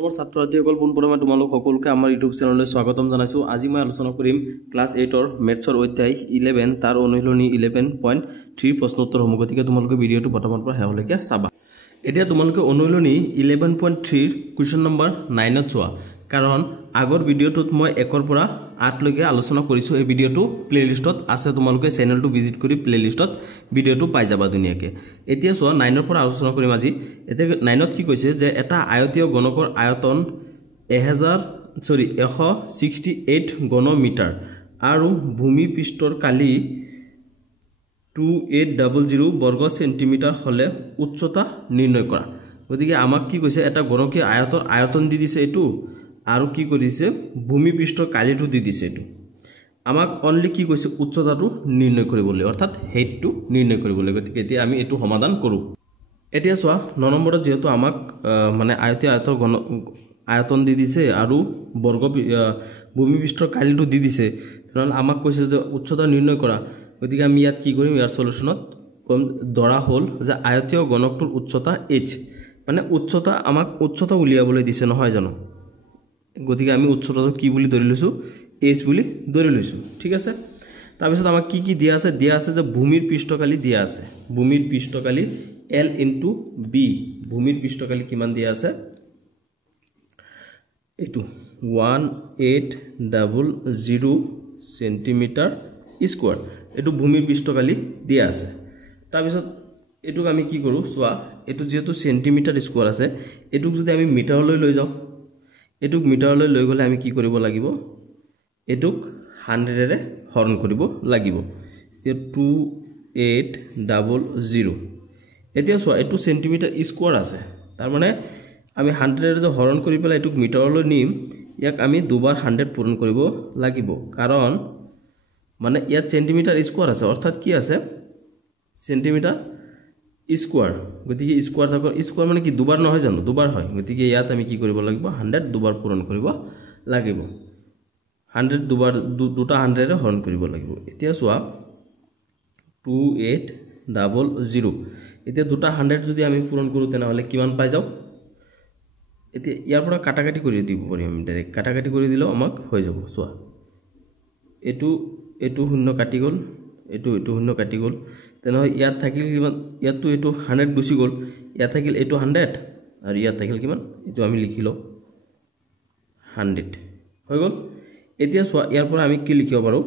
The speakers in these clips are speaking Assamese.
নমস্কাৰ ছাত্ৰছাত্ৰীসকল পুনপুনৰ মই তোমালোক সকলোকে আমাৰ ইউটিউব চেনেললৈ স্বাগতম জনাইছোঁ। আজি মই আলোচনা কৰিম ক্লাছ 8ৰ মেথছৰ অধ্যায় 11 তাৰ অনুশীলনী 11.3 প্ৰশ্নোত্তৰসমূহ। গতিকে তোমালোকে ভিডিঅ'টো বৰ্তমানৰ পৰা শেষলৈকে চাবা। এতিয়া তোমালোকে অনুশীলনী 11.3 কুৱেশ্যন নম্বৰ 9ত চোৱা, কাৰণ আগৰ ভিডিঅ'টোত মই 1ৰ পৰা 8 লৈকে আলোচনা কৰিছোঁ। এই ভিডিঅ'টো প্লেলিষ্টত আছে, তোমালোকে চেনেলটো ভিজিট কৰি প্লেলিষ্টত ভিডিঅ'টো পাই যাবা ধুনীয়াকৈ। এতিয়া চোৱা 9ৰ পৰা আলোচনা কৰিম আজি। এতিয়া 9ত কি কৈছে যে এটা আয়তীয় গণকৰ আয়তন 168 ঘনমিটাৰ আৰু ভূমি পৃষ্ঠৰ কালি 2800 বৰ্গ সেন্টিমিটাৰ হলে উচ্চতা নিৰ্ণয় কৰা। গতিকে আমাক কি কৈছে, এটা গণকীয় আয়তন দি দিছে এইটো, আৰু কি কৰিছে ভূমি পৃষ্ঠৰ কালিটো দি দিছে এইটো। আমাক অনলি কি কৈছে উচ্চতাটো নিৰ্ণয় কৰিবলৈ, অৰ্থাৎ হেইটটো নিৰ্ণয় কৰিবলৈ। গতিকে এতিয়া আমি এইটো সমাধান কৰোঁ। এতিয়া চোৱা 9 নম্বৰত যেহেতু আমাক মানে আয়তন দি দিছে আৰু ভূমি পৃষ্ঠৰ কালিটো দি দিছে, তেনেহ'লে আমাক কৈছে যে উচ্চতা নিৰ্ণয় কৰা। গতিকে আমি ইয়াত কি কৰিম, ইয়াৰ সলিউশনত কম ধৰা হ'ল যে আয়তীয় গণকটোৰ উচ্চতা h, মানে আমাক উচ্চতা উলিয়াবলৈ দিছে নহয় জানো। গতিকে আমি উচ্চতাটো কি বুলি ধৰি লৈছোঁ, h বুলি ধৰি লৈছোঁ। ঠিক আছে, তাৰপিছত আমাক কি কি দিয়া আছে যে ভূমিৰ পৃষ্ঠকালি দিয়া আছে। ভূমিৰ পৃষ্ঠকালি L × B, ভূমিৰ পৃষ্ঠকালি কিমান দিয়া আছে, এইটো 1800 সেন্টিমিটাৰ স্কোয়াৰ, এইটো ভূমিৰ পৃষ্ঠকালি দিয়া আছে। তাৰপিছত এইটোক আমি কি কৰোঁ চোৱা, এইটো যেহেতু সেন্টিমিটাৰ স্কোয়াৰ আছে, এইটোক যদি আমি মিটাৰলৈ লৈ যাওঁ, এইটোক মিটাৰলৈ লৈ গ'লে আমি কি কৰিব লাগিব, এইটোক 100ৰে হৰণ কৰিব লাগিব। এতিয়া 2800, এতিয়া চোৱা এইটো সেন্টিমিটাৰ স্কোয়াৰ আছে, তাৰ মানে আমি 100ৰে যে হৰণ কৰি পেলাই এইটোক মিটাৰলৈ নিম, ইয়াক আমি দুবাৰ 100 পূৰণ কৰিব লাগিব, কাৰণ মানে ইয়াত সেন্টিমিটাৰ স্কোয়াৰ আছে, অৰ্থাৎ কি আছে সেন্টিমিটাৰ স্কোয়াৰ। গতিকে স্কোয়াৰ মানে কি দুবাৰ নহয় জানো, দুবাৰ হয়। গতিকে ইয়াত আমি কি কৰিব লাগিব, 100 দুবাৰ পূৰণ কৰিব লাগিব, 100 দুবাৰ দুটা 100ৰে হৰণ কৰিব লাগিব। এতিয়া চোৱা 2800, এতিয়া দুটা 100 যদি আমি পূৰণ কৰোঁ তেনেহ'লে কিমান পাই যাওঁ। এতিয়া ইয়াৰ পৰা কাটাকাটি কৰি দিব পাৰিম আমি, ডাইৰেক্ট কাটাকাটি কৰি দিলেও আমাক হৈ যাব। চোৱা এইটো শূন্য কাটি গ'ল, এইটো শূন্য কাটি গ'ল, তেনেহ'লে ইয়াত থাকিল কিমান, ইয়াততো এইটো 100 গুচি গ'ল, ইয়াত থাকিল এইটো 100 আৰু ইয়াত থাকিল কিমান, এইটো আমি লিখি লওঁ 100 হৈ গ'ল। এতিয়া চোৱা ইয়াৰ পৰা আমি কি লিখিব পাৰোঁ,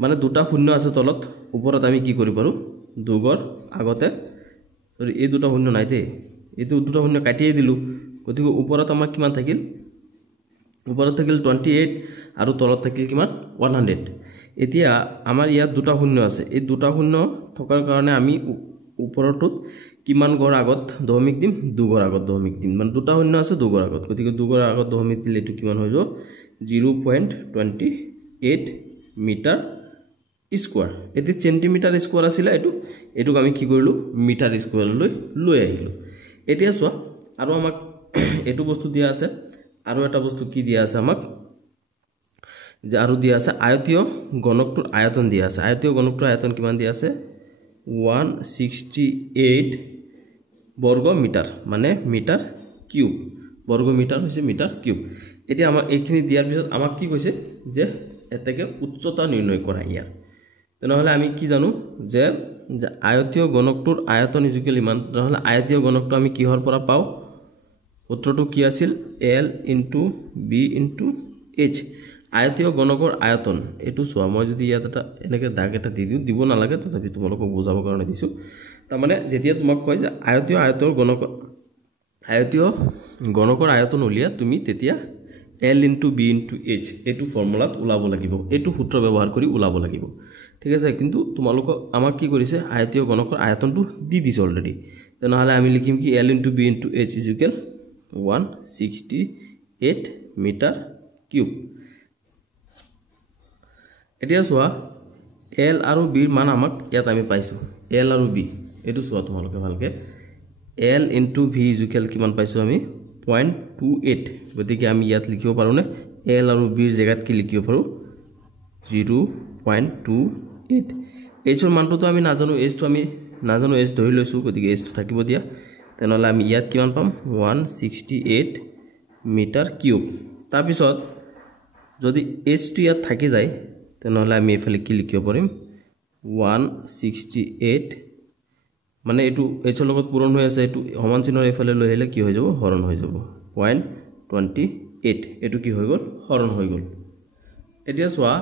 মানে দুটা শূন্য আছে তলত, ওপৰত আমি কি কৰিব পাৰোঁ, দুগৰ আগতে এই দুটা শূন্য নাই দেই, এইটো দুটা শূন্য কাটিয়ে দিলোঁ। গতিকে ওপৰত আমাৰ কিমান থাকিল, ওপৰত থাকিল 28 আৰু তলত থাকিল কিমান 100। এতিয়া আমাৰ ইয়াত দুটা শূন্য আছে, এই দুটা শূন্য থকাৰ কাৰণে আমি ওপৰটোত কিমান গড় আগত দশমিক দিম, দুগড় আগত দশমিক দিম, মানে দুটা শূন্য আছে দুগড় আগত। গতিকে দুগড় আগত দশমিক দিলে এইটো কিমান হৈ যাব, 0.28 মিটাৰ স্কোয়াৰ। এতিয়া সেন্টিমিটাৰ স্কোয়াৰ আছিলে, এইটোক আমি কি কৰিলোঁ, মিটাৰ স্কোয়াৰলৈ লৈ আহিলোঁ। এতিয়া চোৱা আৰু আমাক এইটো বস্তু দিয়া আছে, আৰু এটা বস্তু কি দিয়া আছে আমাক, যে আৰু দিয়া আছে আয়তীয় গণকটোৰ আয়তন দিয়া আছে। আয়তীয় গণকটোৰ আয়তন কিমান দিয়া আছে, 168 বৰ্গ মিটাৰ, মানে মিটাৰ কিউব, বৰ্গ মিটাৰ হৈছে মিটাৰ কিউব। এতিয়া আমাক এইখিনি দিয়াৰ পিছত আমাক কি কৈছে যে এটাকে উচ্চতা নিৰ্ণয় কৰা ইয়াৰ। তেনেহ'লে আমি কি জানো যে আয়তীয় গণকটোৰ আয়তন ইজুকেল ইমান। তেনেহ'লে আয়তীয় গণকটো আমি কিহৰ পৰা পাওঁ, সূত্ৰটো কি আছিল, L × B × H। আয়তীয় গণকৰ আয়তন এইটো চোৱা, মই যদি ইয়াত এটা এনেকৈ দাগ এটা দি দিওঁ, দিব নালাগে, তথাপি তোমালোকক বুজাবৰ কাৰণে দিছোঁ। তাৰমানে যেতিয়া তোমাক কয় যে আয়তীয় গণকৰ আয়তন উলিয়া, তুমি তেতিয়া L × B × H এইটো ফৰ্মুলাত ওলাব লাগিব, এইটো সূত্ৰ ব্যৱহাৰ কৰি ওলাব লাগিব। ঠিক আছে, কিন্তু তোমালোকক আমাক কি কৰিছে, আয়তীয় গণকৰ আয়তনটো দি দিছে অলৰেডি। তেনেহ'লে আমি লিখিম কি, L × B × H is equal 168 metre cube. এতিয়া চোৱা L আৰু B ৰ মান আমাক ইয়াত আমি পাইছোঁ, L আৰু B এইটো চোৱা তোমালোকে ভালকৈ, L × V ইজুকেল কিমান পাইছোঁ আমি, 0.28। গতিকে আমি ইয়াত লিখিব পাৰোঁনে, L আৰু B ৰ জেগাত কি লিখিব পাৰোঁ, 0.28। Hৰ মানটোতো আমি নাজানো, H ধৰি লৈছোঁ, গতিকে H থাকিব দিয়া। তেনেহ'লে আমি ইয়াত কিমান পাম, 168 মিটাৰ কিউব তাৰপিছত যদি h টো ইয়াত থাকি যায় তেনেহলে আমি এফালে কি লিখিব পাৰিম 168 মানে এটো h ৰ লগত পূৰণ হৈ আছে এটো সমান চিহ্নৰ এফালে লৈ আহিলে কি হৈ যাব হৰণ হৈ যাব 0.28 এটো কি হৈ গল হৰণ হৈ গল এতিয়া চোৱা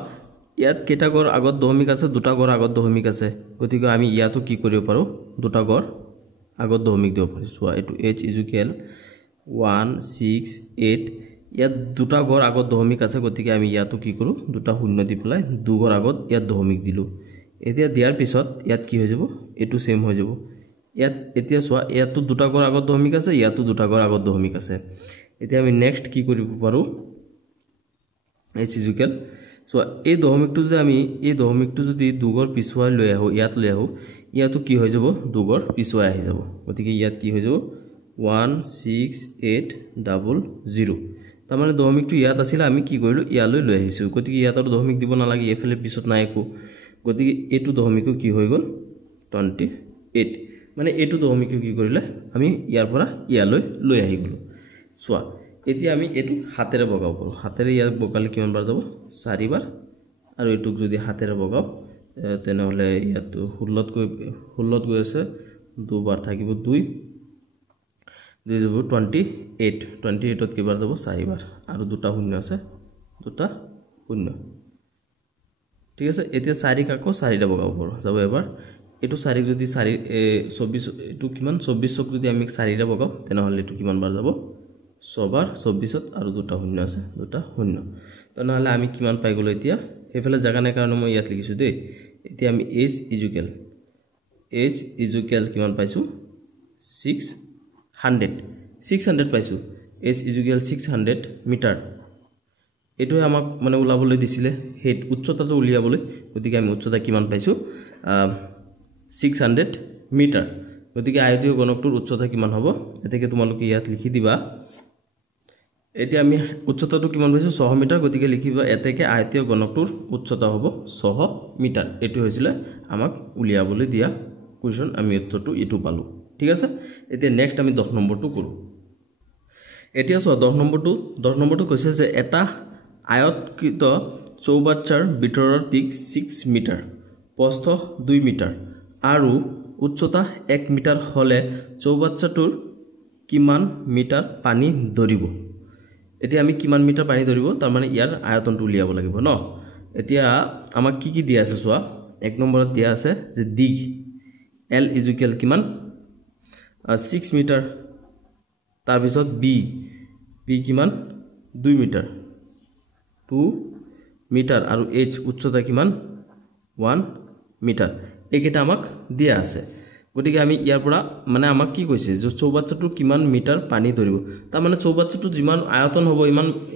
ইয়াত কেটা গড় আগত দশমিক আছে দুটা গড় আগত দশমিক আছে গতিকে আমি ইয়াতো কি কৰিব পাৰো দুটা গড় আগত দশমিক দিব পাৰি চোৱা এটো h ইকুয়াল 168 ইয়াত দুটা গড় আগত দশমিক আছে গতিকে আমি ইয়াতো কি কৰো দুটা শূন্য দি পেলাই দু গড় আগত ইয়াত দশমিক দিলো এতিয়া দিয়াৰ পিছত ইয়াত কি হৈ যাব এটো সেম হৈ যাব ইয়াত এতিয়া চোৱা ইয়াতো দুটা গড় আগত দশমিক আছে ইয়াতো দুটা গড় আগত দশমিক আছে এতিয়া আমি নেক্সট কি কৰিব পাৰো h ইকুয়াল সো এই দশমিকটো যে আমি এই দশমিকটো যদি দুগৰ পিছুৱাই লৈ আহো ইয়াত লৈ আহো ইয়াতো কি হৈ যাব দুগৰ পিছুৱাই আহি যাব গতিকে ইয়াত কি হৈ যাব 16800 তাৰ মানে দশমিকটো ইয়াত আছিল আমি কি কৰিলো ইয়ালৈ লৈ আহিছো গতিকে ইয়াতৰ দশমিক দিব নালাগে এফালে পিছত নাই একো গতিকে এটো দশমিকটো কি হৈ গল 28 মানে এটো দশমিকটো কি কৰিলে আমি ইয়াৰ পৰা ইয়ালৈ লৈ আহি গলো চোৱা এতিয়া আমি এটো হাতেৰে বগাও পাৰো হাতেৰে ইয়াত বগালে কিমান বাৰ যাব 4 বাৰ আৰু এটুক যদি হাতেৰে বগাও তেনেহলে ইয়াত 16 গৈ আছে দুবাৰ থাকিব 2 যাব 28 ত কিবাৰ যাব 4 বাৰ আৰু দুটা শূন্য আছে দুটা শূন্য ঠিক আছে এতিয়া 4 কাকো 4টা বগাও পাৰো যাব এবাৰ এটো 4 যদি 4 24 এটো কিমান 24ক যদি আমি 4টা বগাও তেনেহলে এটো কিমান বাৰ যাব 6 বাৰ 24ত আৰু দুটা শূন্য আছে দুটা শূন্য তেনেহলে আমি কিমান পাই গলো এতিয়া এফালে জাগা নাই কাৰণ মই ইয়াত লিখিছো দে এতিয়া আমি h ইকুয়াল কিমান পাইছো 600 পাইছো h ইকুয়াল 600 মিটাৰ এটো আমাক মানে উলাবলৈ দিছিলে হেড উচ্চতাটো উলিয়াবলৈ গতিকে আমি উচ্চতা কিমান পাইছো 600 মিটাৰ গতিকে আয়তীয় ঘনকটোৰ উচ্চতা কিমান হ'ব এতেকে তোমালোকে ইয়াত লিখি দিবা এতিয়া আমি উচ্চতাটো কিমান পাইছো 600 মিটাৰ গতিকে লিখিবা এতেকে আয়তীয় ঘনকটোৰ উচ্চতা হ'ব 600 মিটাৰ এটো হৈছিল আমাক উলিয়াবলৈ দিয়া কোৱেশ্চন আমি উত্তৰটো এটো পালো ঠিক আছে এতিয়া নেক্সট আমি 10 নম্বৰটো কৰো এতিয়া সো 10 নম্বৰটো কৈছে যে এটা আয়তকৃত চৌবাচ্চাৰ ভিতৰৰ দিক 6 মিটাৰ প্ৰস্থ 2 মিটাৰ আৰু উচ্চতা 1 মিটাৰ হলে চৌবাচ্চাটোৰ কিমান মিটাৰ পানী ধৰিব এতিয়া আমি কিমান মিটাৰ পানী ধৰিব তাৰ মানে ইয়াৰ আয়তনটো উলিয়াব লাগিব ন এতিয়া আমাক কি দিয়া আছে চোৱা 1 নম্বৰত দিয়া আছে যে দিক L ইকুয়াল কিমান 6 মিটাৰ তাৰ পিছত B কিমান 2 মিটাৰ 2 মিটাৰ আৰু h উচ্চতা কিমান 1 মিটাৰ একেটা আমাক দিয়া আছে গতিকে আমি ইয়াৰ পৰা মানে আমাক কি কৈছে যে চৌবাচ্চাটো কিমান মিটাৰ পানী ধৰিব তাৰ মানে চৌবাচ্চাটো যিমান আয়তন হ'ব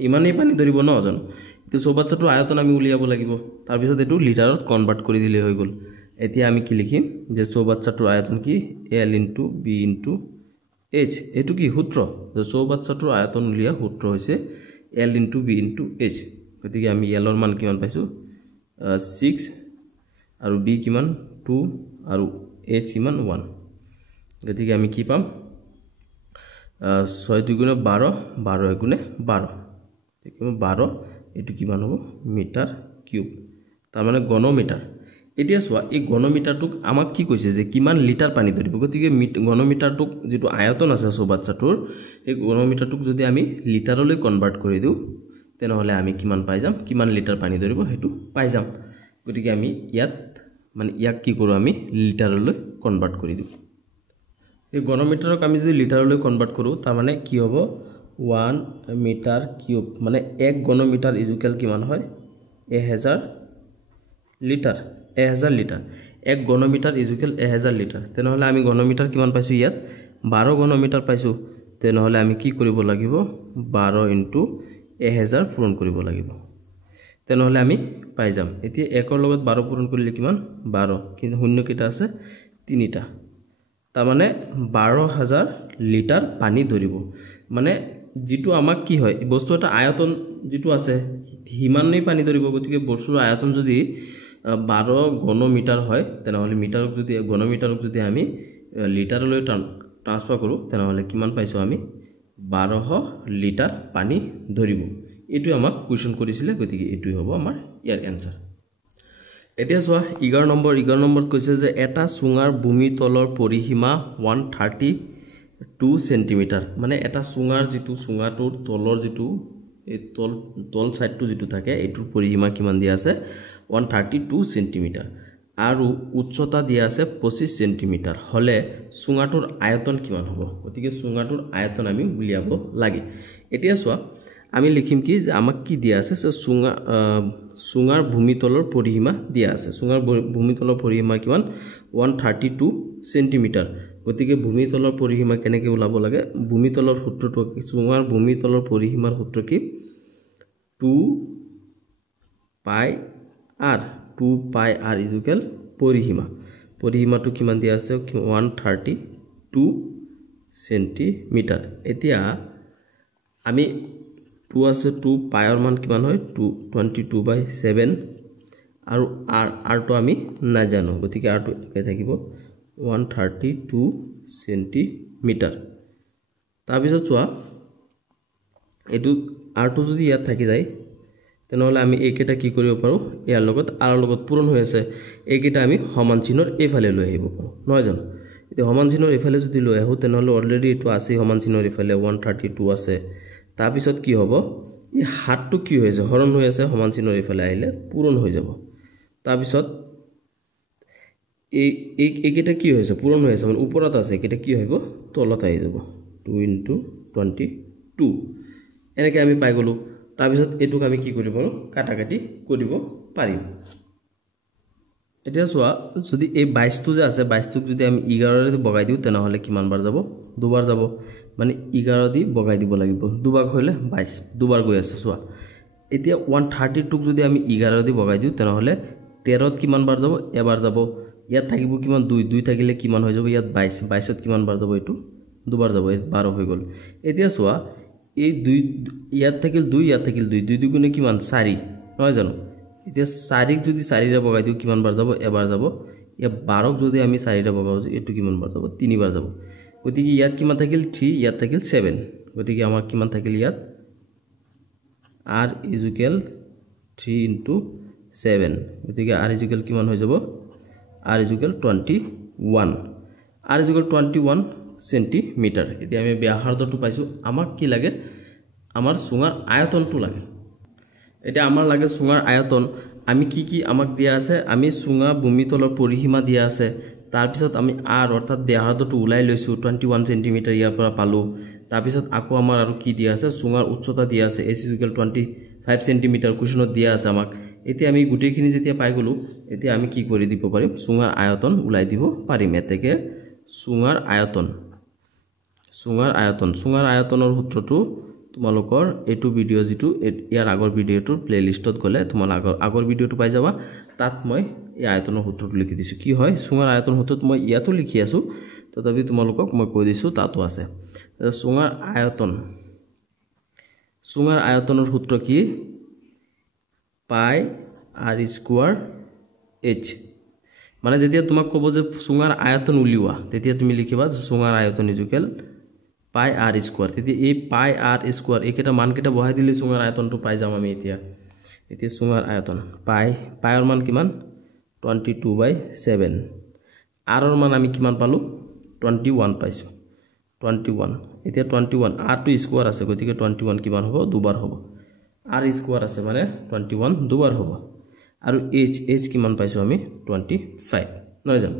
ইমানেই পানী ধৰিব ন জানো তে চৌবাচ্চাটো আয়তন আমি উলিয়াব লাগিব তাৰ পিছত এটো লিটাৰত কনভাৰ্ট কৰি দিলে হৈ গল এতিয়া আমি কি লিখিম যে চৌবাচ্চাটোৰ আয়তন কি L * B * H এটো কি সূত্ৰ যে চৌবাচ্চাটোৰ আয়তন উলিয়া সূত্ৰ হৈছে L * B * H গতিকে আমি L ৰ মান কিমান পাইছো 6 আৰু B কিমান 2 আৰু H কিমান 1 গতিকে আমি কি পাম 6 2 * 12 12 * 12 ঠিক 12 এটো কিমান হ'ব মিটাৰ কিউব তাৰ মানে ঘনমিটাৰ এতিয়া চোৱা এই ঘনমিটাৰটোক আমাক কি কৈছে যে কিমান লিটাৰ পানী ধৰিব গতিকে ঘনমিটাৰটোক যেটো আয়তন আছে চৌবাচ্চাটোৰ এই ঘনমিটাৰটোক যদি আমি লিটাৰলৈ কনভাৰ্ট কৰি দিও তেনেহলে আমি কিমান পাই যাম কিমান লিটাৰ পানী ধৰিব হেতু পাই যাম গতিকে আমি ইয়াক কি কৰো আমি লিটাৰলৈ কনভাৰ্ট কৰি দিও এই ঘনমিটাৰক আমি যদি লিটাৰলৈ কনভাৰ্ট কৰো তাৰ মানে কি হ'ব 1 মিটাৰ কিউব মানে 1 ঘনমিটাৰ ইকুয়াল কিমান হয় 1000 লিটাৰ 1000 লিটাৰ 1 ঘনমিটাৰ ইকুয়াল 1000 লিটাৰ তেনেহলে আমি ঘনমিটাৰ কিমান পাইছো ইয়াত 12 ঘনমিটাৰ পাইছো তেনেহলে আমি কি কৰিব লাগিব 12 * 1000 পূৰণ কৰিব লাগিব তেনেহলে আমি পাই যাম এতিয়া 1 ৰ লগত 12 পূৰণ কৰিলে কিমান 12 কিন্তু শূন্য কেটা আছে 3টা তাৰ মানে 12000 লিটাৰ পানী ধৰিব মানে যেটো আমাক কি হয় বস্তু এটা আয়তন যেটো আছে হিমানই পানী ধৰিব গতিকে বস্তুৰ আয়তন যদি 12 ঘনমিটাৰ হয় তেনেহলে মিটাৰক যদি ঘনমিটাৰক যদি আমি লিটাৰলৈ ট্ৰান্সফাৰ কৰো তেনেহলে কিমান পাইছো আমি 1200 লিটাৰ পানী ধৰিব এটো আমাক কোৱেশ্চন কৰিছিলে গতিকে এটোই হ'ব আমাৰ ইয়াৰ এনসাৰ এতিয়া চোৱা 11 নম্বৰত কৈছে যে এটা চুঙাৰ ভূমি তলৰ পৰিসীমা 132 সেন্টিমিটাৰ মানে এটা চুঙাৰ যেটো চুঙাটোৰ তলৰ যেটো এই তল সাইডটো যেটো থাকে এটোৰ পৰিসীমা কিমান দিয়া আছে 132 সেন্টিমিটাৰ আৰু উচ্চতা দিয়া আছে 25 সেন্টিমিটাৰ হলে চুঙাটোৰ আয়তন কিমান হ'ব গতিকে চুঙাটোৰ আয়তন আমি উলিয়াব লাগে এতিয়া চোৱা আমি লিখিম কি যে আমাক কি দিয়া আছে চুঙাৰ ভূমিতলৰ পৰিসীমা দিয়া আছে চুঙাৰ ভূমিতলৰ পৰিসীমা কিমান 132 সেন্টিমিটাৰ গতিকে ভূমিতলৰ পৰিসীমা কেনেকৈ ওলাব লাগে ভূমিতলৰ সূত্ৰটো চুঙাৰ ভূমিতলৰ পৰিসীমাৰ সূত্ৰ কি 2 পাই r 2 পাই r ইকুৱেল পৰিসীমাটো কিমান দিয়া আছে 132 সেন্টিমিটাৰ এতিয়া আমি 2 আছে 2 পাইৰ মান কিমান হয় 22/7 আৰু r টো আমি নাজানো গতিকে r টো একে থাকিব 132 সেন্টিমিটাৰ তাৰ পিছত চোৱা এটো r টো যদি ইয়াত থাকি যায় তেনেহলে আমি এইকেটা কি কৰিব পাৰো ইয়াৰ লগত r লগত পূৰণ হৈ আছে এইকেটা আমি সমান চিহ্নৰ এইফালে লৈ আহিব পাৰো নহয় জানো এতিয়া সমান চিহ্নৰ এইফালে যদি লৈ আহো তেনেহলে অলৰেডি এটো আছে সমান চিহ্নৰ এইফালে 132 আছে তাৰ পিছত কি হ'ব এই হাতটো কি হৈ আছে হৰণ হৈ আছে সমান চিহ্নৰ এইফালে আহিলে পূৰণ হৈ যাব তাৰ পিছত এইকেটা কি হৈছে পূৰণ হৈ আছে মানে ওপৰত আছে এইকেটা কি হ'ব তলত আহি যাব 2 * 22 এনেকৈ আমি পাই গলো তাৰ পিছত এটুক আমি কি কৰিব পাৰো কাটাকাটি কৰিব পাৰিম এতিয়া চোৱা যদি এই 22 টো যে আছে 22 টোক যদি আমি 11 ৰে বগাই দিও তেনেহলে কিমান বাৰ যাব দুবাৰ যাব মানে 11 দি বগাই দিব লাগিব দুবাৰ হলে 22 দুবাৰ গৈ আছে চোৱা এতিয়া 132 টোক যদি আমি 11 দি বগাই দিও তেনেহলে 13 ত কিমান বাৰ যাব এবাৰ যাব ইয়াত থাকিব কিমান 2 থাকিলে কিমান হৈ যাব ইয়াত 22 ত কিমান বাৰ যাব এটো দুবাৰ যাব 12 হৈ গল এতিয়া চোৱা এই 2 ইয়াত থাকিল 2 ইয়াত থাকিল 2 দুগুণে কিমান 4 নহয় জানো এতিয়া 4 ক যদি 4 ৰে বগাই দিও কিমান বাৰ যাব এবাৰ যাব ইয়া 12 ক যদি আমি 4 ৰে বগাও এটো কিমান বাৰ যাব 3 বাৰ যাব গতিকে ইয়াত কিমান থাকিল 3 ইয়াত থাকিল 7 গতিকে আমাৰ কিমান থাকিল ইয়াত r = 3 * 7 গতিকে r = কিমান হৈ যাব r = 21 r = 21 সেন্টিমিটাৰ এতিয়া আমি ব্যাসাৰ্ধটো পাইছো আমাক কি লাগে আমাৰ চুঙাৰ আয়তনটো লাগে এতিয়া আমাৰ লাগে চুঙাৰ আয়তন আমি কি আমাক দিয়া আছে আমি চুঙা ভূমিতলৰ পৰিসীমা দিয়া আছে তাৰ পিছত আমি r অৰ্থাৎ ব্যাসাৰ্ধটো উলাই লৈছো 21 সেন্টিমিটাৰ ইয়াৰ পৰা পালো তাৰ পিছত আকৌ আমাৰ আৰু কি দিয়া আছে চুঙাৰ উচ্চতা দিয়া আছে h = 25 সেন্টিমিটাৰ কোৱেশ্চনত দিয়া আছে আমাক এতিয়া আমি গুটেখিনি যেতিয়া পাই গলো এতিয়া আমি কি কৰি দিব পাৰিম চুঙাৰ আয়তন উলাই দিব পাৰিম এতেকে চুঙাৰ আয়তনৰ সূত্ৰটো তোমালোকৰ এটো ভিডিও যেটো ইয়াৰ আগৰ ভিডিওটোৰ প্লেলিষ্টত গলে তোমালোকৰ আগৰ ভিডিওটো পাই যাবা তাত মই এই আয়তনৰ সূত্ৰটো লিখি দিছো কি হয় চুঙাৰ আয়তন সূত্ৰটো মই ইয়াতো লিখি আছো তথাপি তোমালোকক মই কৈ দিছো তাতো আছে চুঙাৰ আয়তনৰ সূত্ৰ কি পাই r² h মানে যেতিয়া তোমাক ক'ব যে চুঙাৰ আয়তন উলিওৱা তেতিয়া তুমি লিখিবা চুঙাৰ আয়তন = পাই r² তেতিয়া এই পাই r² একেটা মানকেটা বহাই দিলে চুঙাৰ আয়তনটো পাই যাম আমি এতিয়া চুঙাৰ আয়তন পাইৰ মান কিমান 22/7 r ৰ মান আমি কিমান পালো 21 পাইছো 21 এতিয়া 21 r টো স্কয়াৰ আছে গতিকে 21 কিমান হ'ব দুবাৰ হ'ব r স্কয়াৰ আছে মানে 21 দুবাৰ হ'ব আৰু h কিমান পাইছো আমি 25 নহয় জানো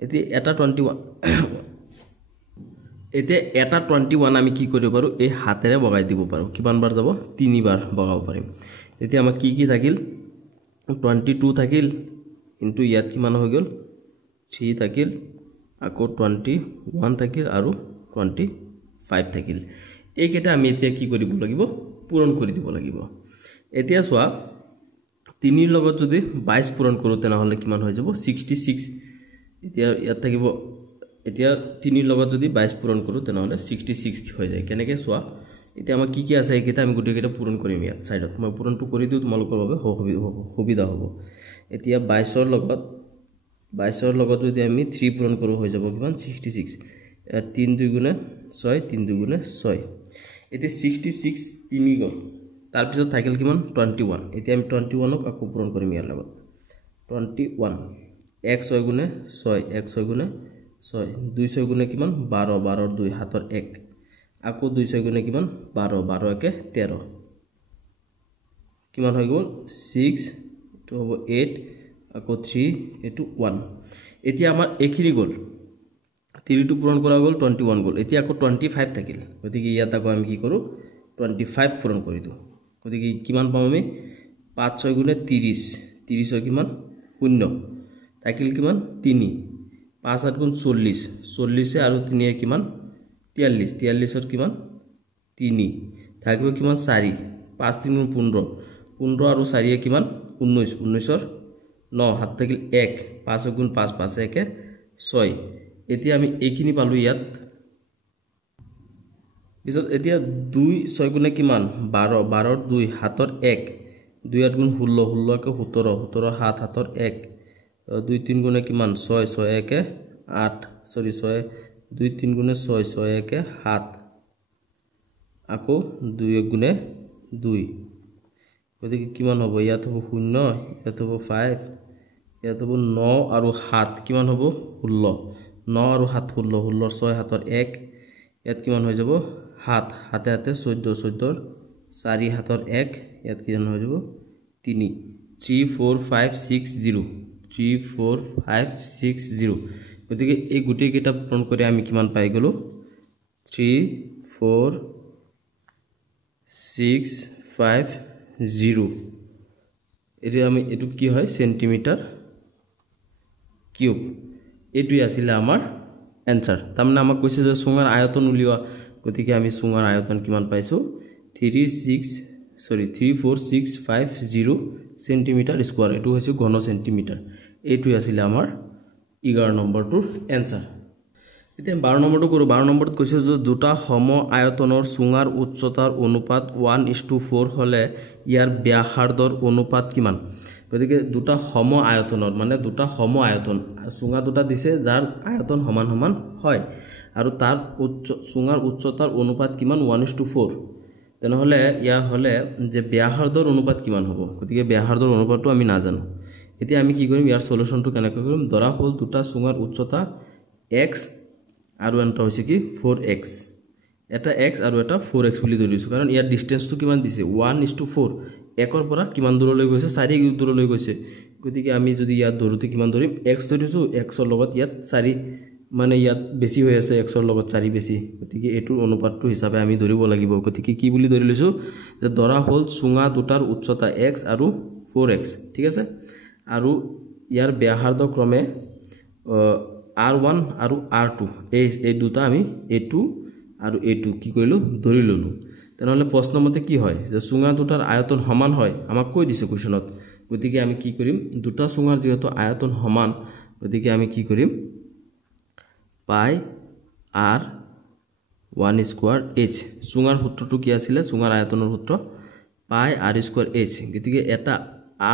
এতিয়া এটা 21 আমি কি কৰিব পাৰো এই হাতেৰে বগাই দিব পাৰো কিমান বাৰ যাব 3 বাৰ বগাব পাৰিম এতিয়া আমাৰ কি থাকিল 22 থাকিল ইনটু ইয়াত কিমান হৈ গল 3 থাকিল আকৌ 21 থাকিল আৰু 25 থাকিল এইকেটা আমি এতিয়া কি কৰিব লাগিব পূৰণ কৰি দিব লাগিব এতিয়া চোৱা 3 ৰ লগত যদি 22 পূৰণ কৰো তেনেহলে কিমান হৈ যাব 66 এতিয়া ইয়াত থাকিব এতিয়া 3 ৰ লগত যদি 22 পূৰণ কৰো তেনেহলে 66 হৈ যায় কেনেকৈ চোৱা এতিয়া আমাৰ কি আছে এইকেটা আমি গুটেকেটা পূৰণ কৰিম ইয়াত সাইডত মই পূৰণটো কৰি দিও তোমালোকৰ বাবে সুবিধা হ'ব এতিয়া 22 ৰ লগত যদি আমি 3 পূৰণ কৰো হৈ যাব কিমান 66 3 2 গুণে 6 3 দুগুণে 6 এতিয়া 66 3 গল তাৰ পিছত থাকিল কিমান 21 এতিয়া আমি 21ক আকৌ পূৰণ কৰিম ইয়াৰ লগত 21 1 6 গুণে 6 1 6 গুণে 6 2 6 গুণে কিমান 12 12 2 হাতৰ 1 আকৌ 2 6 গুণে কিমান 12 12 একে 13 কিমান হৈ গল 6 to হ'ব 8 আকৌ 3 এটো 1 এতিয়া আমাৰ এখিনি গল 3 টু পূৰণ কৰা গল 21 গল এতিয়া আকৌ 25 থাকিল গতিকে ইয়াত আকৌ আমি কি কৰো 25 পূৰণ কৰি দিও গতিকে কিমান পাম আমি 5 6 গুণে 30 30 কিমান 0 থাকিল কিমান 3 5 8 গুণ 40 40 আৰু 3 কিমান 43 43 কিমান 3 থাকিব কিমান 4 5 3 15 15 আৰু 4 কিমান 19 19 9 হাত থাকিল 1 5 গুণ 5 5 একে 6 এতিয়া আমি এইখিনি পালো ইয়াত পিছত এতিয়া 2 6 গুণে কিমান 12 12 2 হাতৰ 1 2 8 গুণ 16 16 কে 17 17 7 হাতৰ 1 2 3 গুণে কিমান 6 6 একে 8 সরি 6 2 3 গুণে 6 6 একে 7 আকৌ 2 গুণে 2 গতিকে কিমান হ'ব ইয়াত হ'ব 0 ইয়াত হ'ব 5 ইয়াত হ'ব 9 আৰু 7 কিমান হ'ব 16 9 আৰু 7 16 16 6 হাতৰ 1 ইয়াত কিমান হৈ যাব 7 হাতে হাতে 14 14 4 হাতৰ 1 ইয়াত কিমান হৈ যাব 3 3 4 5 6 0 3 4 5 6 0 গতিকে এই গুটি কেটা পূৰণ কৰি আমি কিমান পাই গলো 3 4 6 5 0 এটি আমি এটু কি হয় সেন্টিমিটার কিউব এটুই আছিল আমাৰ आंसर তাৰমানে আমাক কৈছে যে সুঙাৰ আয়তন উলিওৱা গতিকে আমি সুঙাৰ আয়তন কিমান পাইছো 34650 সেন্টিমিটাৰ স্কয়াৰ এটু হৈছে ঘন সেন্টিমিটাৰ এটুই আছিল আমাৰ 11 নম্বৰটোৰ आंसर এতিয়া 12 নম্বৰটো কৰো 12 নম্বৰত কৈছে যে দুটা সম আয়তনৰ সুঙাৰ উচ্চতাৰ অনুপাত 1:4 হলে ইয়াৰ ব্যাসাৰ্ধৰ অনুপাত কিমান গতিকে দুটা সম আয়তনৰ মানে দুটা সম আয়তন সুঙা দুটা দিছে যাৰ আয়তন সমান সমান হয় আৰু তাৰ সুঙাৰ উচ্চতাৰ অনুপাত কিমান 1:4 তেনেহলে ইয়া হলে যে ব্যাসাৰ্ধৰ অনুপাত কিমান হ'ব গতিকে ব্যাসাৰ্ধৰ অনুপাতটো আমি নাজানো এতিয়া আমি কি কৰিম ইয়াৰ সলিউশনটো কেনেকৈ কৰিম ধৰা হল দুটা সুঙাৰ উচ্চতা x আৰু এটা হৈছে কি 4x এটা x আৰু এটা 4x বুলি ধৰিছো কাৰণ ইয়াৰ ডিসটেন্সটো কিমান দিছে 1:4 একৰ পৰা কিমান দূৰলৈ গৈছে 4 দূৰলৈ গৈছে গতিকে আমি যদি ইয়াত ধৰোতে কিমান ধৰিম x ধৰিছো x ৰ লগত ইয়াত 4 মানে ইয়াত বেছি হৈ আছে x ৰ লগত 4 বেছি গতিকে এটোৰ অনুপাতটো হিচাপে আমি ধৰিব লাগিব গতিকে কি বুলি ধৰি লৈছো যে ধৰা হল সুঙা দুটাৰ উচ্চতা x আৰু 4x ঠিক আছে আৰু ইয়াৰ ব্যাসাৰ্ধ ক্ৰমে R1 আৰু R2 এই দুটা আমি A2 আৰু A2 কি কইলো ধৰি ললো তেনেহলে প্ৰশ্ন মতে কি হয় যে সুঙা দুটাৰ আয়তন সমান হয় আমাক কৈ দিছে কোৱেশ্যনত গতিকে আমি কি কৰিম দুটা সুঙাৰ যেহেতু আয়তন সমান গতিকে আমি কি কৰিম পাই r 1 স্কয়াৰ h সুঙাৰ সূত্ৰটো কি আছিল সুঙাৰ আয়তনৰ সূত্ৰ পাই r স্কয়াৰ h গতিকে এটা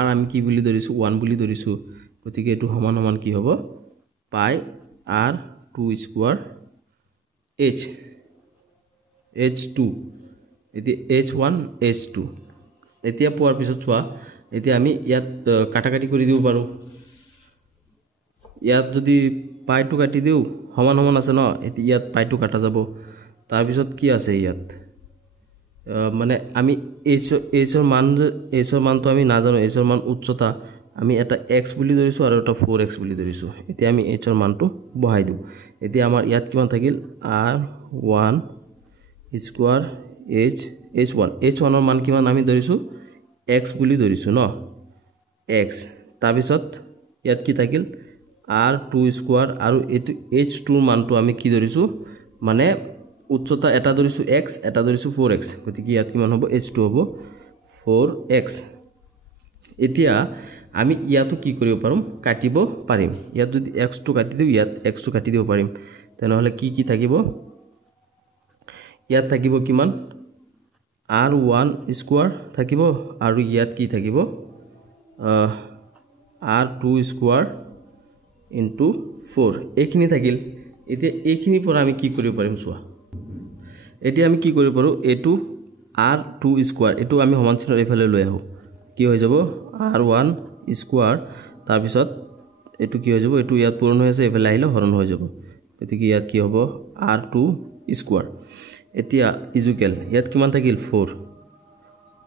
r আমি কি বুলি ধৰিছো 1 বুলি ধৰিছো গতিকে এটো সমান সমান কি হ'ব পাই r 2 স্কয়ার h h2 এতি h1 h2 এতিয়া পোৱাৰ পিছত চোৱা এতিয়া আমি ইয়াত কাটাকাটি কৰি দিব পাৰো ইয়াত যদি পাইটো কাটি দিও সমান সমান আছে ন এতি ইয়াত পাইটো কাটা যাব তাৰ পিছত কি আছে ইয়াত মানে আমি h ৰ মানটো আমি নাজানো h ৰ মান উচ্চতা আমি এটা x বুলি ধৰিছো আৰু এটা 4x বুলি ধৰিছো এতিয়া আমি h ৰ মানটো বহাই দিও এতিয়া আমাৰ ইয়াত কিমান থাকিল r1 স্কয়াৰ h1 ৰ মান কিমান আমি ধৰিছো x বুলি ধৰিছো ন x তাৰ পিছত ইয়াত কি থাকিল r2 স্কয়াৰ আৰু এটো h2 ৰ মানটো আমি কি ধৰিছো মানে উচ্চতা এটা ধৰিছো x এটা ধৰিছো 4x গতিকে ইয়াত কিমান হ'ব h2 হ'ব 4x এতিয়া আমি ইয়াতো কি কৰিব পাৰোম কাটিব পাৰিম ইয়াত যদি x টো কাটি দিও ইয়াত x টো কাটি দিব পাৰিম তেনেহলে কি থাকিব ইয়াত থাকিব কিমান r1 স্কয়াৰ থাকিব আৰু ইয়াত কি থাকিব r2 স্কয়াৰ into 4 এইখিনি থাকিল এতিয়া এইখিনি পৰা আমি কি কৰিব পাৰিম চোৱা এতিয়া আমি কি কৰিব পাৰোঁ এইটো r2 স্কোৱাৰ এইটো আমি সমান চিহ্নৰ এইফালে লৈ আহোঁ কি হৈ যাব r1 স্কোৱাৰ তাৰপিছত এইটো কি হৈ যাব এইটো ইয়াত পূৰণ হৈ আছে এইফালে আহিলে হৰণ হৈ যাব গতিকে ইয়াত কি হ'ব r2 স্কোৱাৰ এতিয়া ইজুকেল ইয়াত কিমান থাকিল 4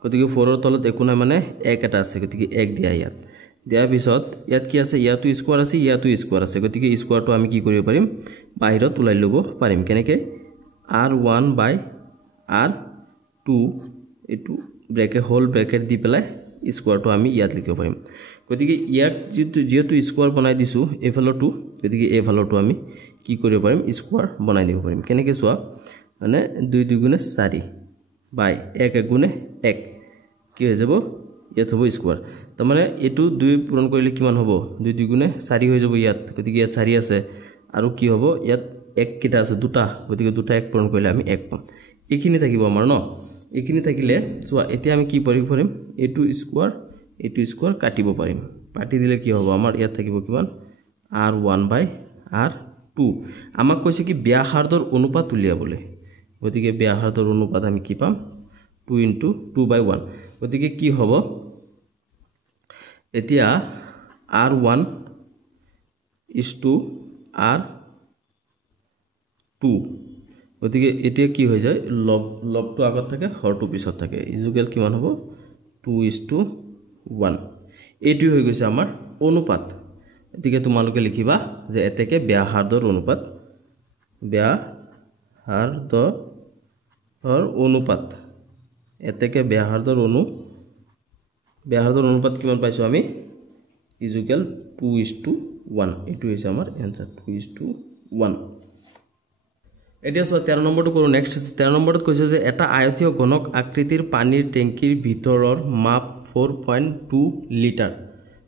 গতিকে 4 ৰ তলত একো নাই মানে 1 এটা আছে গতিকে 1 দিয়া ইয়াত দিয়াৰ পিছত ইয়াত কি আছে ইয়াতো স্কোৱাৰ আছে ইয়াতো স্কোৱাৰ আছে গতিকে স্কোৱাৰটো আমি কি কৰিব পাৰিম বাহিৰত ওলাই ল'ব পাৰিম কেনেকৈ r1 বাই r2 এইটো ব্ৰেকেট হোল ব্ৰেকেট দি পেলাই স্কোৱাৰটো আমি ইয়াত লিখিব পাৰিম গতিকে ইয়াক যেহেতু স্কোৱাৰ বনাই দিছো এইফালৰটো গতিকে এইফালৰটো আমি কি কৰিব পাৰিম স্কোৱাৰ বনাই দিব পাৰিম কেনেকৈ চোৱা মানে 2 2 গুণে 4 বাই 1 1 গুণে 1 কি হৈ যাব ইয়াত হ'ব স্কোৱাৰ তাৰ মানে এইটো 2 পূৰণ কৰিলে কিমান হ'ব 2 2 গুণে 4 হৈ যাব ইয়াত গতিকে ইয়াত 4 আছে আৰু কি হ'ব ইয়াত 1 কিটা আছে দুটা গতিকে দুটা 1 পূৰণ কৰিলে আমি 1 পাম এইখিনি থাকিব আমাৰ ন এইখিনি থাকিলে চোৱা এতিয়া আমি কি কৰিব পাৰিম এইটো স্কোৱাৰ কাটিব পাৰিম কাটি দিলে কি হ'ব আমাৰ ইয়াত থাকিব কিমান r1 বাই r2 আমাক কৈছে কি ব্যাসাৰ্ধৰ অনুপাত উলিয়াবলৈ গতিকে ব্যাসাৰ্ধৰ অনুপাত আমি কি পাম 2 * 2 / 1 গতিকে কি হ'ব এতিয়া r1 r2 গতিকে এতিয়া কি হৈ যায় লবটো আগত থাকে হৰটো পিছত থাকে ইজুকেল কিমান হ'ব 2:1 এইটো হৈ গৈছে আমাৰ অনুপাত গতিকে তোমালোকে লিখিবা যে এতেকে ব্যাসাৰ্ধৰ অনুপাত এতেকে ব্যাসাৰ্ধৰ অনুপাত কিমান পাইছো আমি ইজুকেল 2:1 এইটো হৈছে আমাৰ এনসাৰ 2:1 এতিয়া সো 13 নম্বৰটো কৰো নেক্সট 13 নম্বৰত কৈছে যে এটা আয়তীয় ঘনক আকৃতিৰ পানীৰ টেংকিৰ ভিতৰৰ মাপ 4.2 লিটাৰ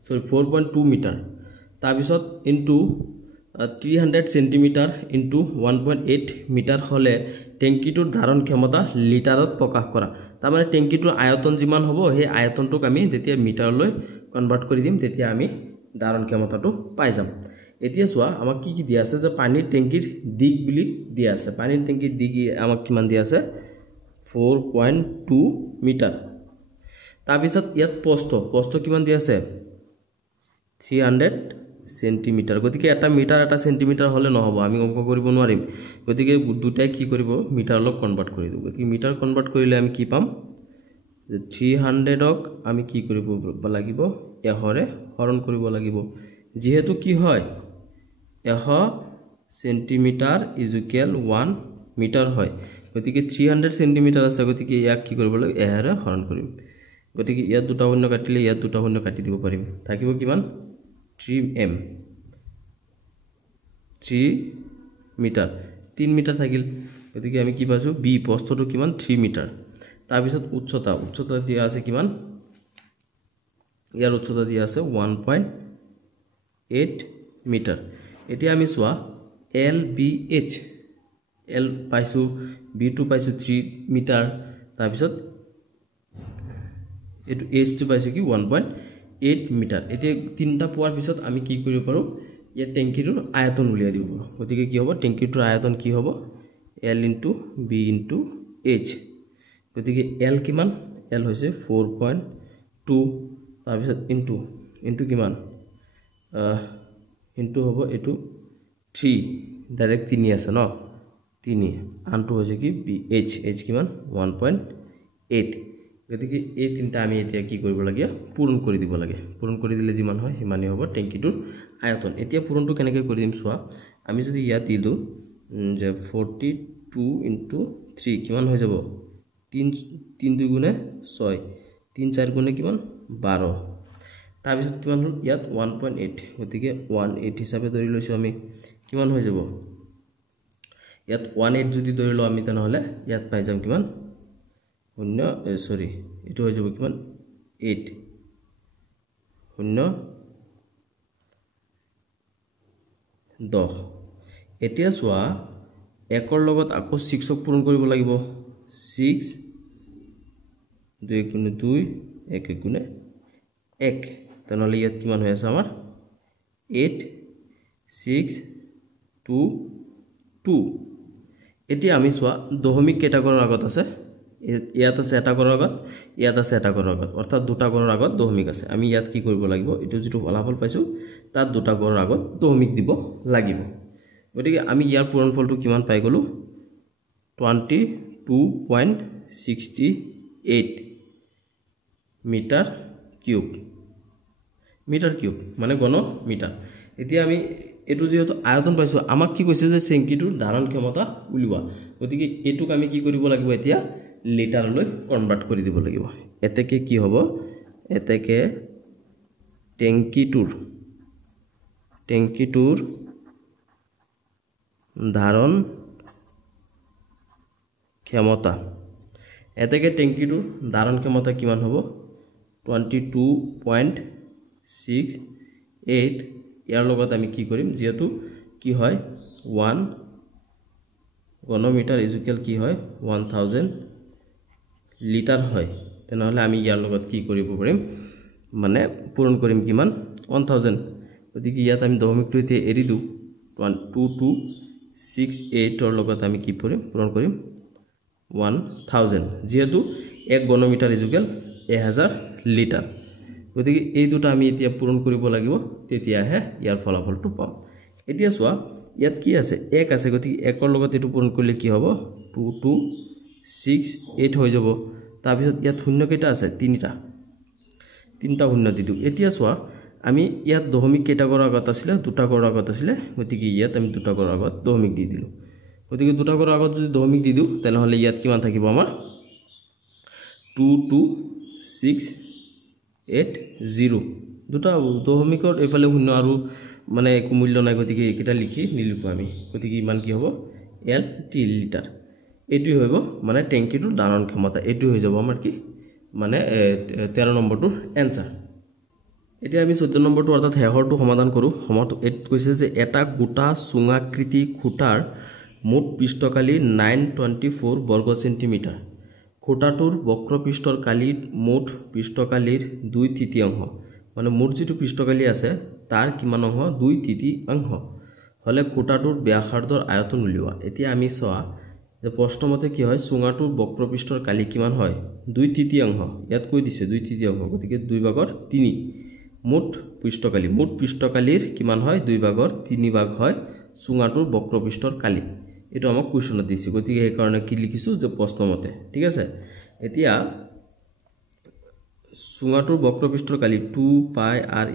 সৰি 4.2 মিটাৰ তাৰ পিছত ইনটু 300 সেন্টিমিটাৰ ইনটু 1.8 মিটাৰ হলে টেংকিটোৰ ধাৰণ ক্ষমতা লিটাৰত প্ৰকাশ কৰা তাৰ মানে টেংকিটোৰ আয়তন যিমান হ'ব সেই আয়তনটোক আমি যেতিয়া মিটাৰলৈ কনভাৰ্ট কৰি দিম তেতিয়া আমি ধাৰণ ক্ষমতাটো পাই যাম এতিয়া চোৱা আমাক কি দিয়া আছে যে পানীৰ টেংকিৰ দিক বুলি দিয়া আছে পানীৰ টেংকিৰ দিক আমাক কিমান দিয়া আছে 4.2 মিটাৰ তাৰ পিছত ইয়াত পোষ্ট কিমান দিয়া আছে 300 সেন্টিমিটাৰ গতিকে এটা মিটাৰ এটা সেন্টিমিটাৰ হলে নহব আমি অংক কৰিব নোৱাৰিম গতিকে দুটাই কি কৰিব মিটাৰলৈ কনভাৰ্ট কৰি দিব গতিকে মিটাৰ কনভাৰ্ট কৰিলে আমি কি পাম যে 300ক আমি কি কৰিব লাগিব এহৰে হৰণ কৰিব লাগিব যেহেতু কি হয় 100 সেন্টিমিটাৰ ইজুকেল 1 মিটাৰ হয় গতিকে 300 সেন্টিমিটাৰ আছে গতিকে ইয়াক কি কৰিব লাগিব এহৰে হৰণ কৰিম গতিকে ইয়াত দুটা শূন্য কাটিলে ইয়াত দুটা শূন্য কাটি দিব পাৰিম থাকিব কিমান 3 মিটাৰ 3 মিটাৰ থাকিল গতিকে আমি কি পাইছো বি পোষ্টটো কিমান 3 মিটাৰ তাৰ পিছত উচ্চতা দিয়া আছে কিমান ইয়াৰ উচ্চতা দিয়া আছে 1.8 মিটাৰ এতিয়া আমি চোৱা LBH L পাইছো B2 পাইছো 3 মিটাৰ তাৰ পিছত এটো H টো পাইছো কি 1.8 মিটাৰ এতিয়া তিনটা পোৱাৰ পিছত আমি কি কৰিব পাৰো ইয়া টেংকিটোৰ আয়তন উলিয়াই দিব গতিকে কি হ'ব টেংকিটোৰ আয়তন কি হ'ব L * B * H গতিকে L কিমান L হৈছে 4.2 তাৰ পিছত ইনটু কিমান ইনটু হ'ব এটো 3 ডাইৰেক্ট 3 আছে ন 3 আনটো হৈছে কি H কিমান 1.8 গতিকে এই তিনটা আমি এতিয়া কি কৰিব লাগে পূৰণ কৰি দিব লাগে পূৰণ কৰি দিলে যিমান হয় হিমানে হ'ব টেংকিটোৰ আয়তন এতিয়া পূৰণটো কেনেকৈ কৰি দিম চোৱা আমি যদি ইয়াত দিলো যে 42 * 3 কিমান হৈ যাব 3 2 গুণে 6 3 4 গুণে কিমান 12 তাৰ পিছত কিমান হ'ল ইয়াত 1.8 গতিকে 18 হিচাপে ধৰি লৈছো আমি কিমান হৈ যাব ইয়াত 18 যদি ধৰিলো আমি তেনেহলে ইয়াত পাই যাম কিমান সৰি এটো হৈ যাব কিমান 8 10 এতিয়া চোৱা একৰ লগত আকৌ 6ক পূৰণ কৰিব লাগিব 6 2 গুণে 2 1 গুণে 1 তেনেহলে ইয়াত কিমান হৈ আছে আমাৰ 8 6 2 2 এতিয়া আমি চোৱা দশমিক কেইটা ঘৰৰ আগত আছে ইয়াত আছে এটা ঘৰৰ আগত ইয়াত আছে এটা ঘৰৰ আগত অৰ্থাৎ দুটা ঘৰৰ আগত দশমিক আছে আমি ইয়াত কি কৰিব লাগিব এটো যেটো ফলাফল পাইছো তাত দুটা ঘৰৰ আগত দশমিক দিব লাগিব গতিকে আমি ইয়াৰ পূৰণফলটো কিমান পাই গলো 22.68 মিটাৰ কিউব মানে ঘন মিটাৰ এতিয়া আমি এটো যেহেতু আয়তন পাইছো আমাক কি কৈছে যে চেংকিটোৰ ধাৰণ ক্ষমতা উলিওৱা গতিকে এটুক আমি কি কৰিব লাগিব এতিয়া লিটাৰলৈ কনভাৰ্ট কৰি দিব লাগিব এতেকে কি হ'ব এতেকে টেংকিটোৰ ধাৰণ ক্ষমতা এতেকে টেংকিটোৰ ধাৰণ ক্ষমতা কিমান হ'ব 22.68 ইয়াৰ লগত আমি কি কৰিম যেহেতু কি হয় 1 ঘনমিটাৰ ইকুয়াল কি হয় 1000 লিটাৰ হয় তেনেহলে আমি ইয়াৰ লগত কি কৰিব পাৰিম মানে পূৰণ কৰিম কিমান 1000 গতিকে ইয়াত আমি দশমিকটো এতিয়া এৰি দিও 2268 ৰ লগত আমি কি পূৰণ কৰিম 1000 যেহেতু 1 ঘনমিটাৰ ইকুয়াল 1000 লিটাৰ গতিকে এই দুটা আমি এতিয়া পূৰণ কৰিব লাগিব তেতিয়াহে ইয়াৰ ফলাফলটো পাম এতিয়া চোৱা ইয়াত কি আছে 1 আছে গতিকে 1 ৰ লগত এটো পূৰণ কৰিলে কি হ'ব 2268 হৈ যাব তাৰ পিছত ইয়াত শূন্য কেইটা আছে তিনিটা শূন্য দিদু এতিয়া চোৱা আমি ইয়াত দশমিক কেইটা ঘৰৰ আগত আছিল দুটা ঘৰৰ আগত আছিল গতিকে ইয়াত আমি দুটা ঘৰৰ আগত দশমিক দি দিলো গতিকে দুটা ঘৰৰ আগত যদি দশমিক দি দিও তেনেহলে ইয়াত কিমান থাকিব আমাৰ 22680 দুটা দশমিকৰ এফালে শূন্য আৰু মানে একো মূল্য নাই গতিকে একেটা লিখি নিলিখো আমি গতিকে ইমান কি হ'ব LT লিটাৰ এটো হইব মানে ট্যাঙ্কিটোৰ ধাৰণ ক্ষমতা এটো হৈ যাব আমাৰ কি মানে 13 নম্বৰটোৰ आंसर এতিয়া আমি 14 নম্বৰটো অৰ্থাৎ হেহৰটো সমাধান কৰো সমত এত কৈছে যে এটা গোটা সুঙাকৃতি খুটাৰ মুঠ পৃষ্ঠকালি 924 বৰ্গ সেন্টিমিটাৰ খুটাটোৰ বক্ৰপৃষ্ঠৰ কালি মুঠ পৃষ্ঠকালিৰ 2/3 মানে মুঠ যেটো পৃষ্ঠকালি আছে তাৰ কিমান অংশ 2/3 হলে খুটাটোৰ ব্যাসাৰ্ধৰ আয়তন উলিওৱা এতিয়া আমি চোৱা যে প্ৰশ্নমতে কি হয় সুঙাটোৰ বক্ৰপৃষ্ঠৰ কালি কিমান হয় 2/3 ইয়াত কৈ দিছে 2/3 গতিকে 2/3 মুঠ পৃষ্ঠকালিৰ কিমান হয় 2/3 ভাগ হয় সুঙাটোৰ বক্ৰপৃষ্ঠৰ কালি এটো আমাক কোৱেশ্চনত দিছে গতিকে এই কাৰণে কি লিখিছো যে প্ৰশ্নমতে ঠিক আছে এতিয়া সুঙাটোৰ বক্ৰপৃষ্ঠৰ কালি 2πr²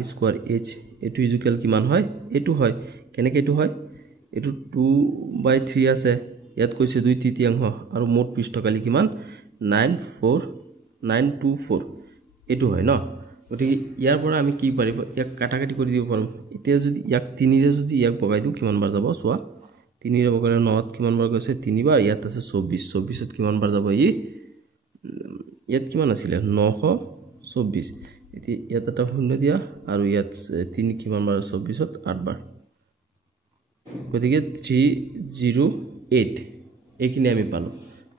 এটো ইকুয়াল কিমান হয় এটো হয় কেনেকে এটো হয় এটো 2/3 আছে ইয়াত কৈছে 2/3 আৰু মুঠ পৃষ্ঠকালি কিমান 924 এটো হয় ন গতিকে ইয়াৰ পৰা আমি কি পাৰিব ইয়াক কাটাকাটি কৰি দিব পাৰো এতিয়া যদি ইয়াক 3 ৰে যদি ইয়াক বগাই দিও কিমান বাৰ যাব চোৱা 3 ৰে বগালে 9 ত কিমান বাৰ গৈছে 3 বাৰ ইয়াত আছে 24 ত কিমান বাৰ যাব ইয়াত কিমান আছিল 924 এতিয়া ইয়াত এটা শূন্য দিয়া আৰু ইয়াত 3 কিমান বাৰ 24 ত 8 বাৰ গতিকে 308 এইখিনি আমি পালো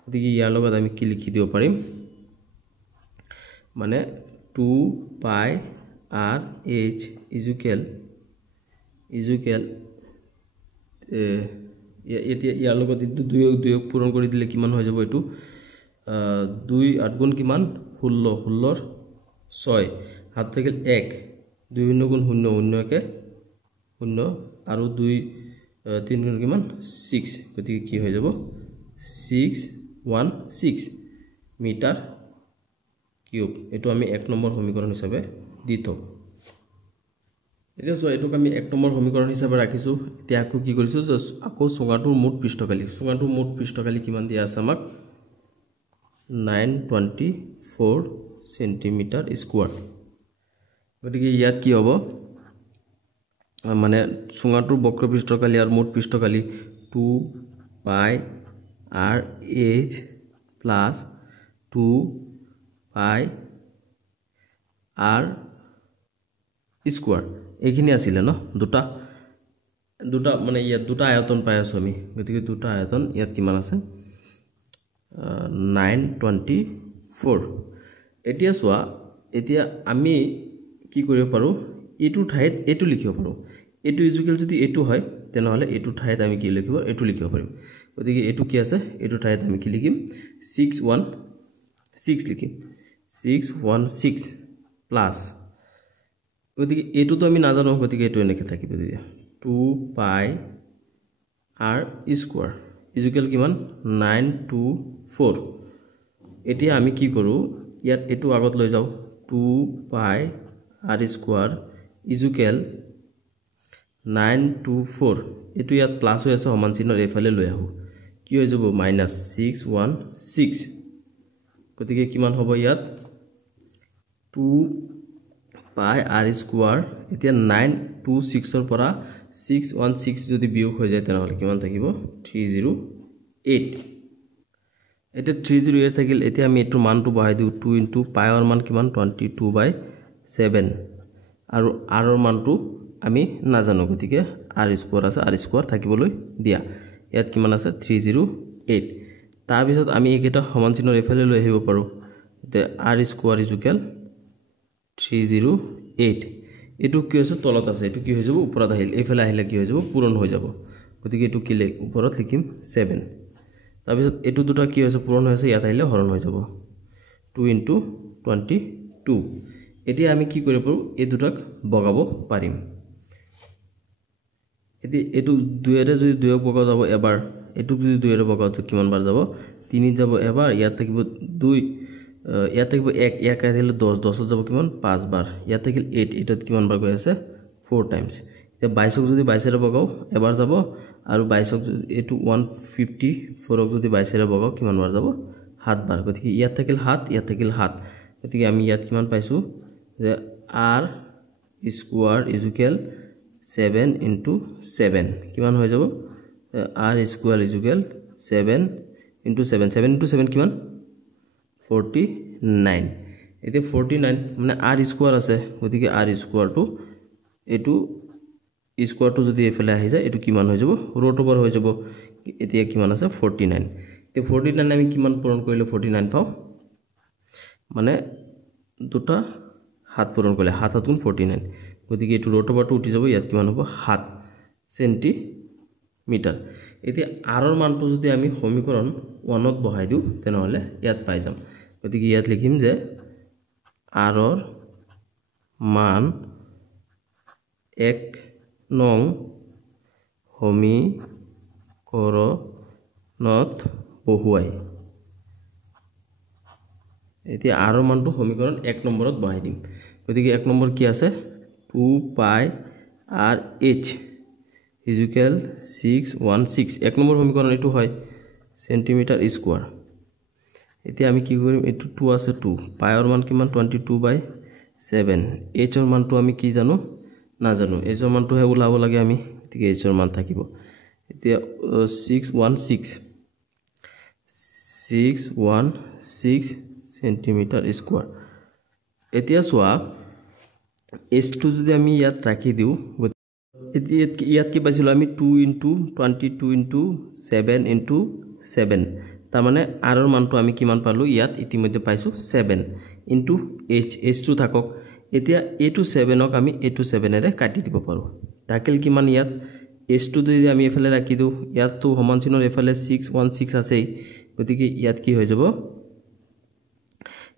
গতিকে ইয়াৰ লগত আমি কি লিখি দিব পাৰিম মানে 2πr(h) ইকুয়াল এতিয়া ইয়াৰ লগত 2 পূৰণ কৰি দিলে কিমান হৈ যাব এটো 2 8 গুণ কিমান 16 6 হাত থাকিল 1 2 শূন্য গুণ 0 0 কে 0 আৰু 2 3 গুণ কিমান 6 গতিকে কি হৈ যাব 616 মিটাৰ কিউব এটো আমি 1 নম্বৰ সমীকৰণ হিচাপে দিতো এতিয়া সো এটোক আমি 1 নম্বৰ সমীকৰণ হিচাপে ৰাখিছো এতিয়া আকো কি কৰিছো যে আকো সুঙাটোৰ মুঠ পৃষ্ঠকালি কিমান দিয়া আছে আমাক 924 সেন্টিমিটাৰ স্কয়াৰ গতিকে ইয়াত কি হ'ব মানে সুঙাটোৰ বক্ৰপৃষ্ঠৰ কালি আৰু মুঠ পৃষ্ঠকালি 2πr(h) প্লাস 2πr স্কয়াৰ এইখিনি আছিল ন দুটা মানে ইয়াত দুটা আয়তন পাই আছো আমি গতিকে দুটা আয়তন ইয়াত কিমান আছে 924 এতিয়া চোৱা এতিয়া আমি কি কৰিব পাৰো এটো ঠাইত এটো লিখিব পাৰো এটো ইকুয়াল যদি এটো হয় তেনেহ'লে এইটো ঠাইত আমি কি লিখিব এইটো লিখিব পাৰিম গতিকে এইটো কি আছে এইটো ঠাইত আমি কি লিখিম 616 লিখিম 616 প্লাস গতিকে এইটোতো আমি নাজানো গতিকে এইটো এনেকৈ থাকিব দিয়া 2 পাই r স্কয়াৰ ইকুৱেল কিমান 924 এতিয়া আমি কি কৰো ইয়াত এইটো আগত লৈ যাও 2 পাই r স্কয়াৰ ইকুৱেল 924 এটো ইয়াত প্লাস হৈ আছে সমান চিহ্নৰ এফালে লৈ আহো কি হৈ যাব -616 গতিকে কিমান হ'ব ইয়াত 2 পাই r স্কয়াৰ এতিয়া 926 ৰ পৰা 616 যদি বিয়োগ হৈ যায় তেনেহলে কিমান থাকিব 308 এটা 308 থাকিল এতিয়া আমি এটো মানটো বহাই দিও 2 ইনটু পাই ৰ মান কিমান 22/7 আৰু r ৰ মানটো আমি নাজানো গতিকে r স্কয়াৰ আছে r স্কয়াৰ থাকিবলৈ দিয়া ইয়াত কিমান আছে 308 তাৰ পিছত আমি একেটা সমান চিহ্নৰ এফালে লৈ আহিব পাৰো যে r স্কয়াৰ ইকুৱেল 308 এটো কি আছে তলত আছে এটো কি হৈ যাব ওপৰত আহিল এফালে আহিলে কি হৈ যাব পূৰণ হৈ যাব গতিকে এটো কি ওপৰত লিখিম 7 তাৰ পিছত এটো দুটা কি হৈছে পূৰণ হৈছে ইয়াত আহিলে হৰণ হৈ যাব 2 ইনটু 22 এতিয়া আমি কি কৰিব পাৰো এই দুটাক বগাব পাৰিম এতি এটো 2 এৰে যদি 2 বগাব যাব এবাৰ এটো যদি 2 এৰে বগাও তো কিমান বাৰ যাব 3 যাব এবাৰ ইয়াত থাকিব 2 ইয়াত থাকিব 1 1 আহিলে 10 10 যাব কিমান 5 বাৰ ইয়াত থাকিল 8 এটাত কিমান বাৰ গৈ আছে 4 টাইমস এতিয়া 22 যদি 22 এৰে বগাও এবাৰ যাব আৰু 22 যদি এটো 154 যদি 22 এৰে বগাও কিমান বাৰ যাব 7 বাৰ গতিকে ইয়াত থাকিল 7 ইয়াত থাকিল 7 গতিকে আমি ইয়াত কিমান পাইছো যে r স্কয়াৰ ইকুৱেল 7 into 7 কিমান হৈ যাব r square equal 7 into 7 7 into 7 কিমান 49 এতে 49 মানে r স্কয়াৰ আছে গতিকে r স্কয়াৰ টু এটো স্কয়াৰ টু যদি এফালে আহি যায় এটো কিমান হৈ যাব ৰুট ওভাৰ হৈ যাব এতিয়া কিমান আছে 49 তে 49 আমি কিমান পূৰণ কৰিলে 49 পাও মানে দুটা হাত পূৰণ কৰিলে 7 হাত 49 গতিকে এটো ৰুট ওভাৰ টু উঠি যাব ইয়াত কিমান হ'ব 7 সেন্টিমিটাৰ এতিয়া r ৰ মানটো যদি আমি সমীকৰণ 1 ত বহাই দিও তেনেহলে ইয়াত পাই যাম গতিকে ইয়াত লিখিম যে r ৰ মান 1 নং সমীকৰণত বহুৱাই এতিয়া r ৰ মানটো সমীকৰণ 1 নম্বৰত বহাই দিম গতিকে 1 নম্বৰ কি আছে 2 পাই r h ইকুৱেল 616 1 নম্বৰ সমীকৰণ এটো হয় সেন্টিমিটাৰ স্কয়াৰ এতিয়া আমি কি কৰিম এটো 2 আছে 2 পাই ৰ মান কিমান 22/7 h ৰ মানটো আমি কি জানো না জানো h ৰ মানটো হে উলাব লাগে আমি ঠিক h ৰ মান থাকিব এতিয়া 616 সেন্টিমিটাৰ স্কয়াৰ এতিয়া সোয়া h2 যদি আমি ইয়াত ৰাখি দিও ইয়াত কি পাইছিল আমি 2 into 22 into 7 into 7 তাৰ মানে r ৰ মানটো আমি কিমান পালো ইয়াত ইতিমধ্যে পাইছো 7 into h2 থাকক এতিয়া a2 7 ক আমি a2 7 এৰে কাটি দিব পাৰো তাকেল কিমান ইয়াত h2 যদি আমি এফালে ৰাখি দিও ইয়াত তো সমান চিহ্নৰ এফালে 616 আছে গতিকে ইয়াত কি হৈ যাব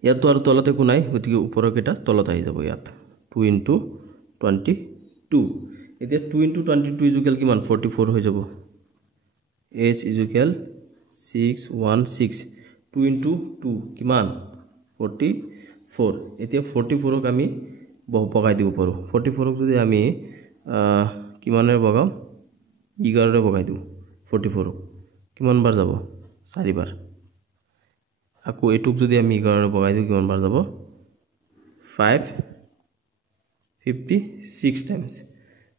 ইয়াত তো আৰু তলতে কো নাই গতিকে ওপৰৰ কেটা তলত আহি যাব ইয়াত 2 into 22 এতিয়া 2 into 22 ইকুৱেল কিমান 44 হৈ যাব h ইকুৱেল 616 2 into 2 কিমান 44 এতিয়া 44 ক আমি বগাই দিব পাৰো 44 ক যদি আমি কিমানে বগাও 11 ৰে বগাই দিও 44 কিমান বাৰ যাব 4 বাৰ আকৌ এটুক যদি আমি 11 ৰে বগাই দিও কিমান বাৰ যাব 556 টাইমস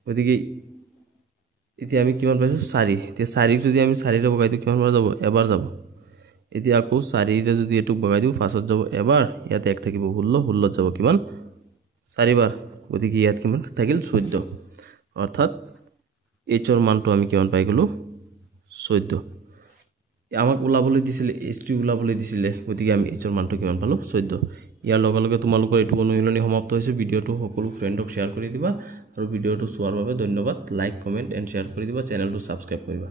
গতিকে এতিয়া আমি কিমান পাইছো 4 এতিয়া 4 যদি আমি 4 ৰে বগাই দিও কিমান বাৰ যাব এবাৰ যাব এতিয়া আকৌ 4 ৰে যদি এটুক বগাই দিও ফাৰ্স্টত যাব এবাৰ ইয়াত এক থাকিব 16 যাব কিমান 4 বাৰ গতিকে ইয়াত কিমান থাকিল 14 অৰ্থাৎ h ৰ মানটো আমি কিমান পাই গলো 14 আমাক ওলাবলৈ দিছিলে h2 ওলাবলৈ দিছিলে গতিকে আমি h ৰ মানটো কিমান পালো 14 ইয়াৰ লগে লগে তোমালোকৰ এটো অনুশীলনী সমাপ্ত হৈছে ভিডিওটো সকলো ফ্ৰেণ্ডক শেয়াৰ কৰি দিবা আৰু ভিডিওটো চোৱাৰ বাবে ধন্যবাদ লাইক কমেন্ট এণ্ড শেয়াৰ কৰি দিবা চেনেলটো সাবস্ক্ৰাইব কৰিবা